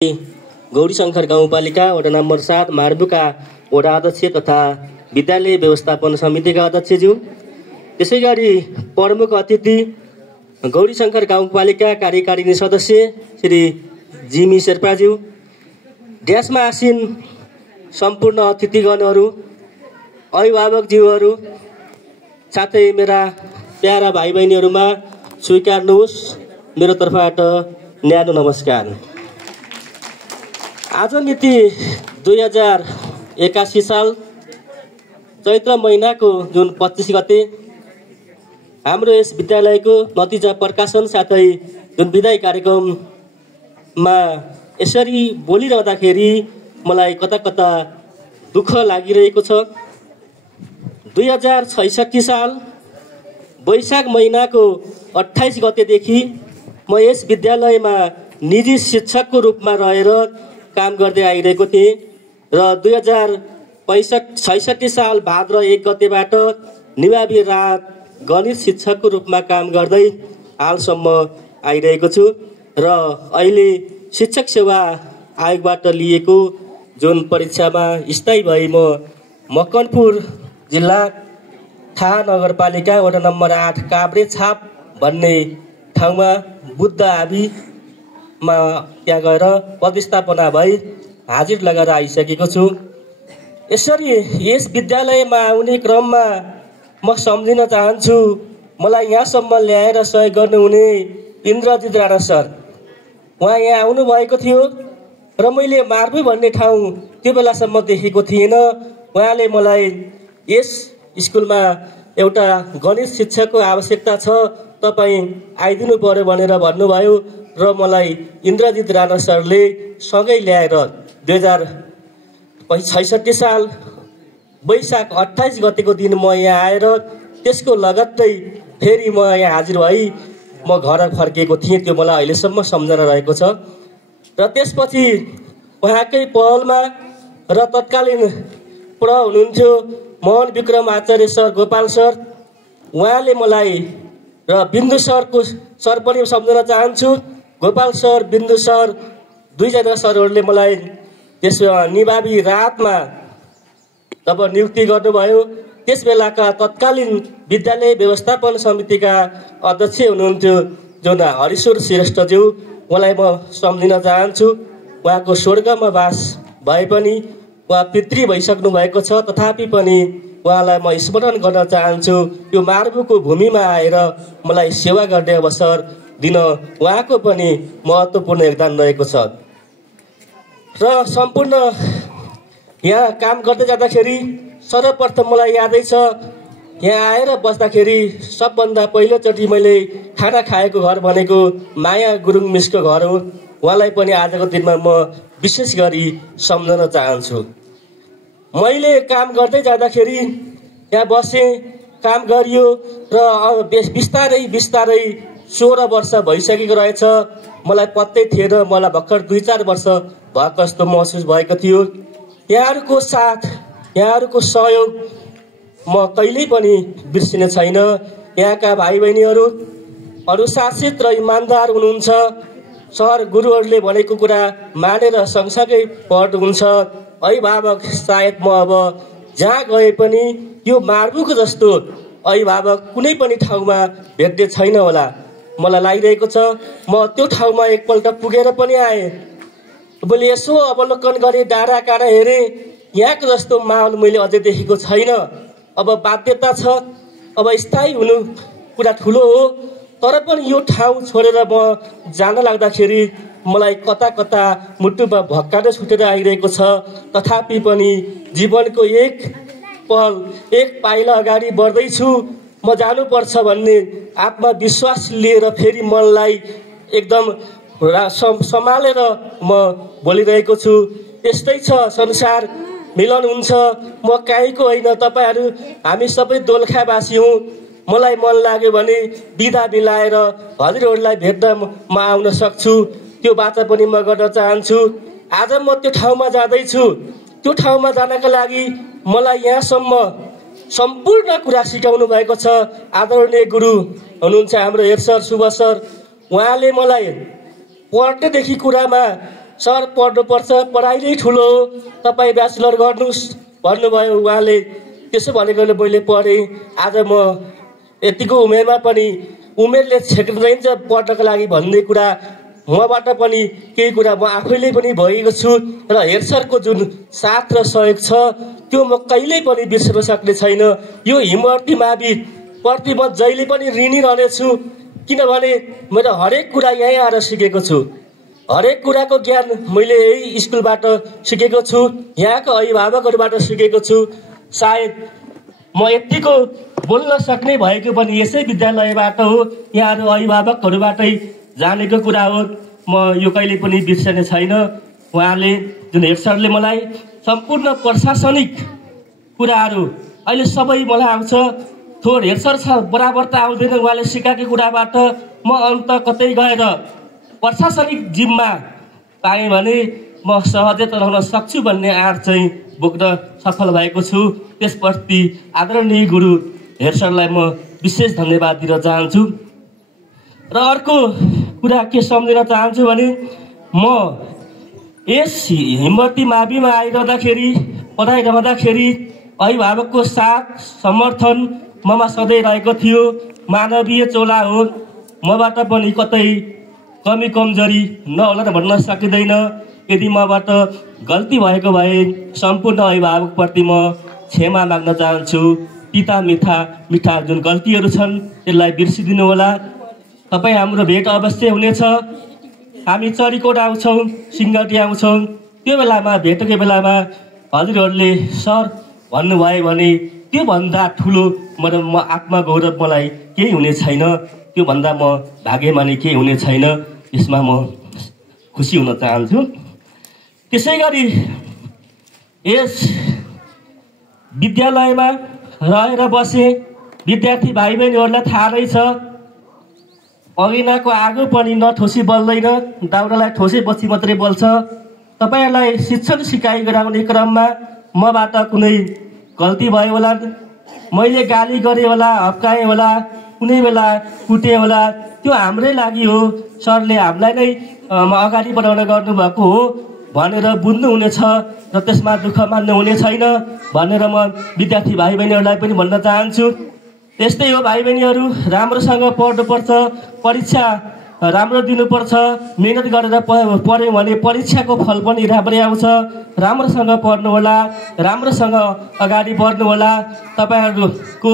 गौरीशंकर गाउँपालिका वडा नम्बर 7 मार्बुका वडा अध्यक्ष तथा विद्यालय व्यवस्थापन समितिका अध्यक्षज्यू, त्यसैगरी प्रमुख अतिथि गौरीशंकर गाउँपालिका कार्यकारिणी सदस्य श्री जिमी शेर्पाज्यू, ड्यासमा आसीन सम्पूर्ण अतिथिगणहरू, अभिभावकज्यूहरू, साथै मेरा प्यारा भाइ बहिनीहरूमा स्वीकार्नुहोस् मेरो तर्फबाट न्यानो नमस्कार। आज मिति 2081 साल चैत्र महिनाको जुन 25 गते हाम्रो यस विद्यालयको नतिजा प्रकाशन साथै जुन विदाई कार्यक्रममा यसरी बोलिरहँदाखेरि मलाई कता कता दुःख लागिरहेको छ। 2066 साल वैशाख महिनाको 28 गतेदेखि म यस विद्यालयमा निजी शिक्षकको रूपमा रहेर काम गर्दै आइरहेको थिएँ र 2065 साल भाद्र 1 गतेबाट निभावी रात गणित शिक्षकको रूपमा काम गर्दै हालसम्म आइरहेको छु र अहिले शिक्षक सेवा आयोगबाट लिएको जुन परीक्षामा स्थायी भई म मकनपुर जिल्ला थाहा नगरपालिका वडा नम्बर 8 काभ्रे छाप भन्ने ठाउँमा बुद्ध आविमा त्यहाँ गएर पदस्थापना भई हाजिर लगाएर आइसकेको छु। यसरी यस विद्यालयमा आउने क्रममा म सम्झिन चाहन्छु मलाई यहाँसम्म ल्याएर सहयोग गर्नुहुने इन्द्रजित राणा सर। उहाँ यहाँ आउनु भएको थियो र मैले मार्बु भन्ने ठाउँ त्यो बेलासम्म देखेको थिएन। उहाँले मलाई यस स्कुलमा एउटा गणित शिक्षकको आवश्यकता छ, तपाईँ आइदिनु पर्यो भनेर भन्नुभयो र मलाई इन्द्रजित राणा सरले सँगै ल्याएर 2066 साल वैशाख 28 गतेको दिन म यहाँ आएर त्यसको लगत्तै फेरि म यहाँ हाजिर भई म घर फर्केको थिएँ। त्यो मलाई अहिलेसम्म सम्झना रहेको छ। र त्यसपछि उहाँकै पहलमा र तत्कालीन हुनुहुन्थ्यो मोहन विक्रम आचार्य सर, गोपाल सर, उहाँले मलाई र बिन्दु सरको सर पनि सम्झन चाहन्छु। गोपाल सर, बिन्दु सर, दुईजना सरहरूले मलाई त्यस निभावी रातमा तब नियुक्ति गर्नुभयो। त्यस बेलाका तत्कालीन विद्यालय व्यवस्थापन समितिका अध्यक्ष हुनुहुन्थ्यो जुन हरिश्वर श्रेष्ठज्यू, उहाँलाई म सम्झिन चाहन्छु। उहाँको स्वर्गमा वास भए पनि उहाँ पितृ भइसक्नु भएको छ, तथापि पनि उहाँलाई म स्मरण गर्न चाहन्छु। यो मार्बुको भूमिमा आएर मलाई सेवा गर्ने अवसर दिन उहाँको पनि महत्त्वपूर्ण योगदान रहेको छ। र सम्पूर्ण यहाँ काम गर्दै जाँदाखेरि सर्वप्रथम मलाई यादै छ यहाँ आएर बस्दाखेरि सबभन्दा पहिलोचोटि मैले खाना खाएको घर भनेको माया गुरुङ मिसको घर हो। उहाँलाई पनि आजको दिनमा म विशेष गरी सम्झन चाहन्छु। मैले काम गर्दै जाँदाखेरि यहाँ बसेँ, काम गरियो र बिस्तारै 16 वर्ष भइसकेको रहेछ। मलाई पत्तै थिएन, मलाई भर्खर 2-4 वर्ष भएको जस्तो महसुस भएको थियो। यहाँहरूको साथ, यहाँहरूको सहयोग म कहिल्यै पनि बिर्सिने छैन। यहाँका भाइ बहिनीहरू अनुशासित र इमान्दार हुनुहुन्छ। सर गुरुहरूले भनेको कुरा मानेर सँगसँगै पढ्नुहुन्छ। अभिभावक सायद म अब जहाँ गए पनि यो मार्बुको जस्तो अभिभावक कुनै पनि ठाउँमा भेट्ने छैन होला मलाई लागिरहेको छ। म त्यो ठाउँमा एकपल्ट पुगेर पनि आएँ। मैले यसो अवलोकन गरेँ, डाँडा काँडा हेरेँ, यहाँको जस्तो माहौल मैले अझै देखेको छैन। अब बाध्यता छ, अब स्थायी हुनु कुरा ठुलो हो, तर पनि यो ठाउँ छोडेर म जान लाग्दाखेरि मलाई कता कता मुटुमा भक्कानो छुटेर आइरहेको छ। तथापि पनि जीवनको एक पल, एक पाइला अगाडि बढ्दैछु। म जानुपर्छ भन्ने आत्मविश्वास लिएर फेरि मनलाई एकदम सम्हालेर म बोलिरहेको छु। यस्तै छ संसार, मिलन हुन्छ। म काहीँको होइन, तपाईँहरू हामी सबै दोलखावासी हौँ। मलाई मन लाग्यो भने बिदा मिलाएर हजुरहरूलाई भेट्न म आउन सक्छु। त्यो बाचा पनि म गर्न चाहन्छु। आज म त्यो ठाउँमा जाँदैछु। त्यो ठाउँमा जानका लागि मलाई यहाँसम्म सम्पूर्ण कुरा सिकाउनु भएको छ आदरणीय गुरु हुनुहुन्छ हाम्रो हेड सर, शुभ सर। उहाँले मलाई पढ्नेदेखि कुरामा सर पढ्नुपर्छ, पढाइ नै ठुलो हो, तपाईँ ब्याचलर गर्नुहोस् भन्नुभयो उहाँले। त्यसो भनेकोले मैले पढेँ। आज म यतिको उमेरमा पनि उमेरले छेक्दैन पढ्नको लागि भन्ने कुरा मबाट पनि केही कुरा म आफैले पनि भएको छु र हेरसरको जुन साथ र सहयोग छ त्यो म कहिल्यै पनि बिर्सन सक्ने छैन। यो हिमवर्ती मावि प्रति म जहिले पनि ऋणी रहनेछु, किनभने मैले हरेक कुरा यहीँ आएर सिकेको छु। हरेक कुराको ज्ञान मैले यही स्कुलबाट सिकेको छु, यहाँको अभिभावकहरूबाट सिकेको छु। सायद म यतिको बोल्न सक्ने भएको पनि यसै विद्यालयबाट हो, यहाँहरू अभिभावकहरूबाटै जानेको कुरा हो। म यो कहिले पनि बिर्सने छैन। उहाँले जुन हेड सरले मलाई सम्पूर्ण प्रशासनिक कुराहरू अहिले सबै मलाई आउँछ। थोर हेड सर छ बराबर त आउँदैन, उहाँले सिकाएको कुराबाट म अन्त कतै गएर प्रशासनिक जिम्मा पाएँ भने म सहजै चलाउन सक्छु भन्ने आँट चाहिँ बोक्न सफल भएको छु। त्यसप्रति आदरणीय गुरु हेड सरलाई म विशेष धन्यवाद दिन चाहन्छु। र अर्को कुरा के सम्झिन चाहन्छु भने म यस हिमवर्ती माविमा आइरहँदाखेरि पढाइ रहँदाखेरि अभिभावकको साथ समर्थन ममा सधैँ रहेको थियो। मानवीय चोला हो, मबाट पनि कतै कमी कमजोरी नहोला त भन्न सकिँदैन। यदि मबाट गल्ती भएको भए सम्पूर्ण अभिभावकप्रति म क्षमा माग्न चाहन्छु। पिता मिठा जुन गल्तीहरू छन् त्यसलाई बिर्सिदिनु होला। तपाईँ हाम्रो भेट अवश्य हुनेछ। हामी चरीकोट आउँछौँ, सिङ्गटी आउँछौँ, त्यो बेलामा भेटेको बेलामा हजुरहरूले सर भन्नुभयो भने त्योभन्दा ठुलो म आत्मगौरव मलाई केही हुने छैन। त्योभन्दा म भाग्यमानी केही हुने छैन। यसमा म खुसी हुन चाहन्छु। त्यसै गरी यस विद्यालयमा रहेर बसे विद्यार्थी भाइ बहिनीहरूलाई थाहा नै छ, अघिनाको आगो पनि नठोसी बल्दैन, दाउरालाई ठोसेपछि मात्रै बल्छ। तपाईँहरूलाई शिक्षण सिकाइ गराउने क्रममा मबाट कुनै गल्ती भयो होला, मैले गाली गरेँ होला, हप्काएँ होला, कुनै बेला कुटेँ होला, त्यो हाम्रै लागि हो। सरले हामीलाई नै अगाडि बढाउन गर्नुभएको हो भनेर बुझ्नुहुनेछ र त्यसमा दुःख मान्नु हुने छैन भनेर म विद्यार्थी भाइ बहिनीहरूलाई पनि भन्न चाहन्छु। त्यस्तै हो भाइ बहिनीहरू, राम्रोसँग पढ्नुपर्छ, परीक्षा राम्रो दिनुपर्छ। मेहनत गरेर पढ्यौँ भने परीक्षाको फल पनि राम्रै आउँछ। राम्रोसँग पढ्नु होला, राम्रोसँग अगाडि बढ्नु होला। तपाईँहरूको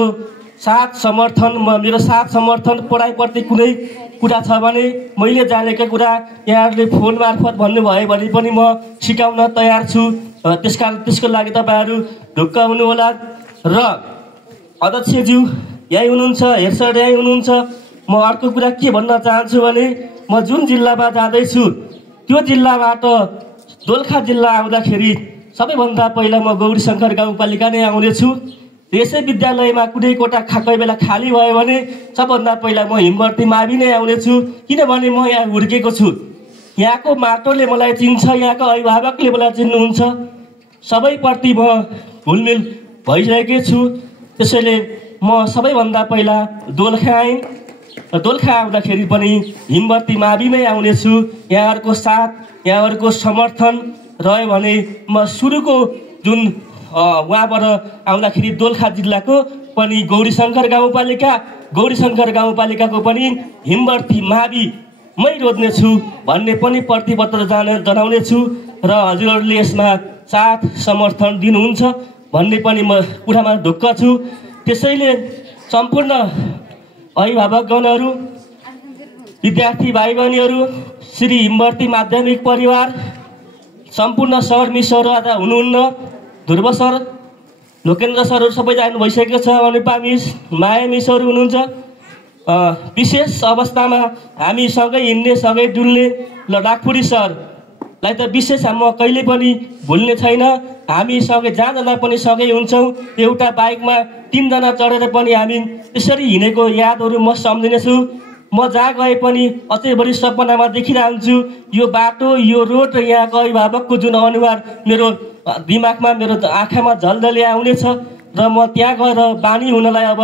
साथ समर्थन, मेरो साथ समर्थन पढाइप्रति कुनै कुरा छ भने मैले जानेको कुरा यहाँहरूले फोन मार्फत भन्नुभयो भने पनि म सिकाउन तयार छु। त्यसको लागि तपाईँहरू ढुक्क हुनुहोला। र अध्यक्षज्यू यहीँ हुनुहुन्छ, हेड सर यहीँ हुनुहुन्छ। म अर्को कुरा के भन्न चाहन्छु भने म जुन जिल्लामा जाँदैछु त्यो जिल्लाबाट दोलखा जिल्ला आउँदाखेरि सबैभन्दा पहिला म गौरीशङ्कर गाउँपालिका नै आउनेछु। यसै विद्यालयमा कुनै कोठा कोही बेला खाली भयो भने सबभन्दा पहिला म हिमवर्ती मावि नै आउनेछु, किनभने म यहाँ हुर्केको छु। यहाँको माटोले मलाई चिन्छ, यहाँको अभिभावकले मलाई चिन्नुहुन्छ। सबैप्रति म घुलमिल भइसकेकै छु। त्यसैले म सबैभन्दा पहिला दोलखा आएँ। दोलखा आउँदाखेरि पनि हिमवर्ती माविमै आउनेछु। यहाँहरूको साथ, यहाँहरूको समर्थन रह्यो भने म सुरुको जुन उहाँबाट आउँदाखेरि दोलखा जिल्लाको पनि गौरीशङ्कर गाउँपालिकाको पनि हिमवर्ती माविमै रोज्नेछु भन्ने पनि प्रतिबद्ध जनाउनेछु र हजुरहरूले यसमा साथ समर्थन दिनुहुन्छ भन्ने पनि म कुरामा ढुक्क छु। त्यसैले सम्पूर्ण अभिभावकगणहरू, विद्यार्थी भाइ बहिनीहरू, श्री हिमवर्ती माध्यमिक परिवार, सम्पूर्ण सर मिसहरू आज हुनुहुन्न, ध्रुव सर, लोकेन्द्र सरहरू सबै जानु भइसकेको छ, अनुपा मिस, माया मिसहरू हुनुहुन्छ। विशेष अवस्थामा हामी सँगै हिँड्ने, सँगै डुल्ने लडाकपुरी सरलाई त विशेष म कहिले पनि भुल्ने छैन। हामी सँगै जहाँ जाँदा पनि सँगै हुन्छौँ। एउटा बाइकमा 3 जना चढेर पनि हामी त्यसरी हिँडेको यादहरू म सम्झिनेछु। म जहाँ गए पनि अझै बढी सपनामा देखिरहन्छु यो बाटो, यो रोड र यहाँको अभिभावकको जुन अनुहार मेरो दिमागमा, मेरो आँखामा झलझली आउनेछ र म त्यहाँ गएर बानी हुनलाई अब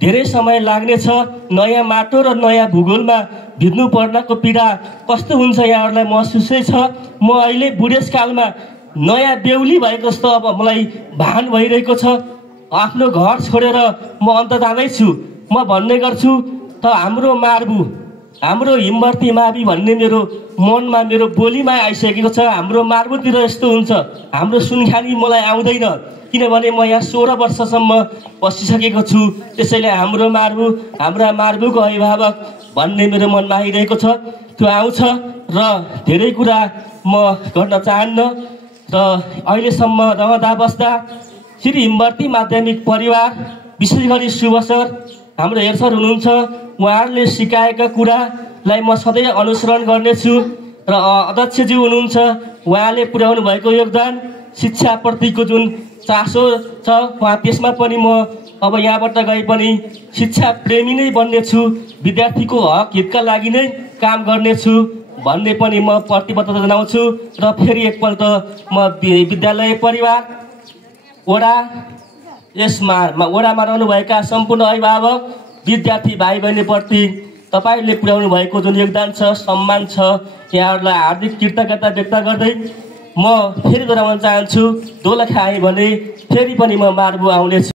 धेरै समय लाग्नेछ। नयाँ माटो र नयाँ भूगोलमा भिज्नु पर्नको पीडा कस्तो हुन्छ यहाँहरूलाई महसुसै छ। म अहिले बुढेसकालमा नयाँ बेहुली भएको जस्तो अब मलाई भान भइरहेको छ। आफ्नो घर छोडेर म अन्त जाँदैछु। म भन्ने गर्छु त हाम्रो मार्बु, हाम्रो हिमवर्ती मावि भन्ने मेरो मनमा, मेरो बोलीमा आइसकेको छ। हाम्रो मार्बुतिर यस्तो हुन्छ, हाम्रो सुनखानी मलाई आउँदैन, किनभने म यहाँ 16 वर्षसम्म बसिसकेको छु। त्यसैले हाम्रो मार्बु, हाम्रा मार्बुको अभिभावक भन्ने मेरो मनमा आइरहेको छ। त्यो आउँछ र धेरै कुरा म गर्न चाहन्न। र अहिलेसम्म रहँदा बस्दा श्री हिमवर्ती माध्यमिक परिवार, विशेष गरी शुभ सर, हाम्रो हेड सर हुनुहुन्छ, उहाँहरूले सिकाएका कुरालाई म सधैँ अनुसरण गर्नेछु। र अध्यक्षज्यू हुनुहुन्छ, उहाँले पुर्याउनु भएको योगदान, शिक्षाप्रतिको जुन चासो छ उहाँ, त्यसमा पनि म अब यहाँबाट गए पनि शिक्षा प्रेमी नै बन्नेछु, विद्यार्थीको हक हितका लागि नै काम गर्नेछु भन्ने पनि म प्रतिबद्धता जनाउँछु। र फेरि एकपल्ट म विद्यालय परिवार, यसमा वडामा रहनुभएका सम्पूर्ण अभिभावक, विद्यार्थी भाइ बहिनीप्रति तपाईँहरूले पुर्याउनु भएको जुन योगदान छ, सम्मान छ, यहाँहरूलाई हार्दिक कृतज्ञता व्यक्त गर्दै म फेरि दोहोऱ्याउन चाहन्छु, दोलखा आएँ भने फेरि पनि म मार्बु आउनेछु।